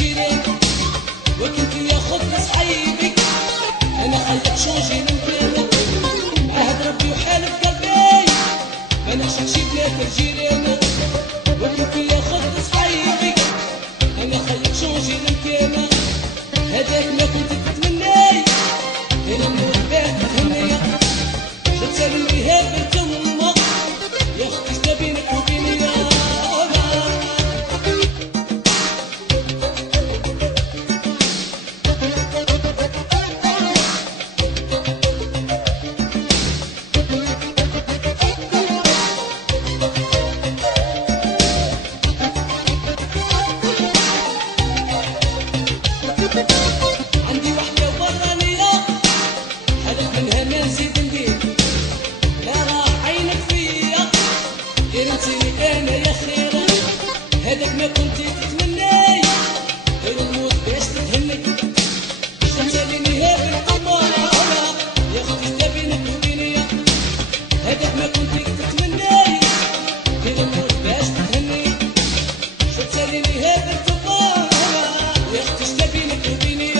الجيران وكنت ياخد صحيبي انا خليك شونجي المكان عهد ربي وحالف قلبي ما نعشقش بلاك الجيران وكنت ياخد صحيبي انا خليك شونجي المكان هذاك ما كنت تتمنى انا نموت باه تهنيا جات سالم رهاب التمه يا اختي شتا بينك وبيني عندي وحده برانيه حلف منها ما نزيد ندير لا راح عينك فيا غير نسيني انا يا خيرا هذاك ما كنت تتمنى غير نموت باش تتهني شتاليني هذا القمر يا اختي شتا بينك وبيني هذاك ما كنت تتمنى غير نموت باش تتهني شتاليني هذا القمر يا اختي شتا بينك وبيني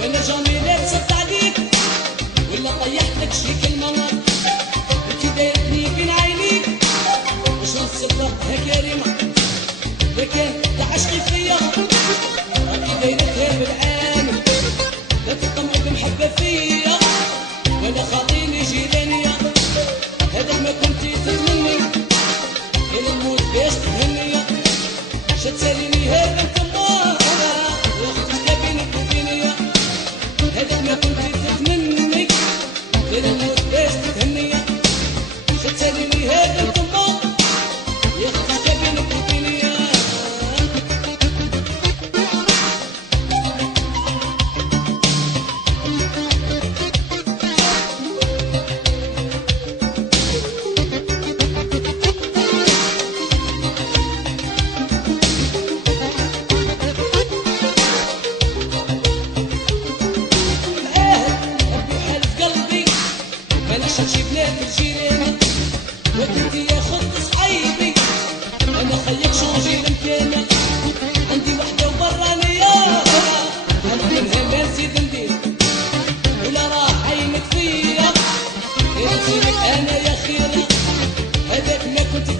وانا جامي لابسه عليك ولا طيحتك شي كلمه انت دايرتني بين عينيك باش نصدقها كريمه لا كان تعشقي فيا راكي دايرتها بالعالم لا تطمع بمحبه فيا وانا خاطيني جيرانيه هذاك ما كنتي تتمني انا نموت باش تهني شتساليني هذا الكمار يا اختي شتا بينك وبيني هذاك ما كنتي تتمني انا نموت باش تهني شتساليني هذا الكمار يا اختي شتا بينك وبيني ربي وحالف قلبي ما نعشقش بنات الجيران وكنت ياخد صحيبي انا خليك شونجي المكان عندي وحده وبرانيه حلف منها ما نزيد ندير ولا راح عينك فيا غير نسينك انا يا خيرا هذاك ما كنت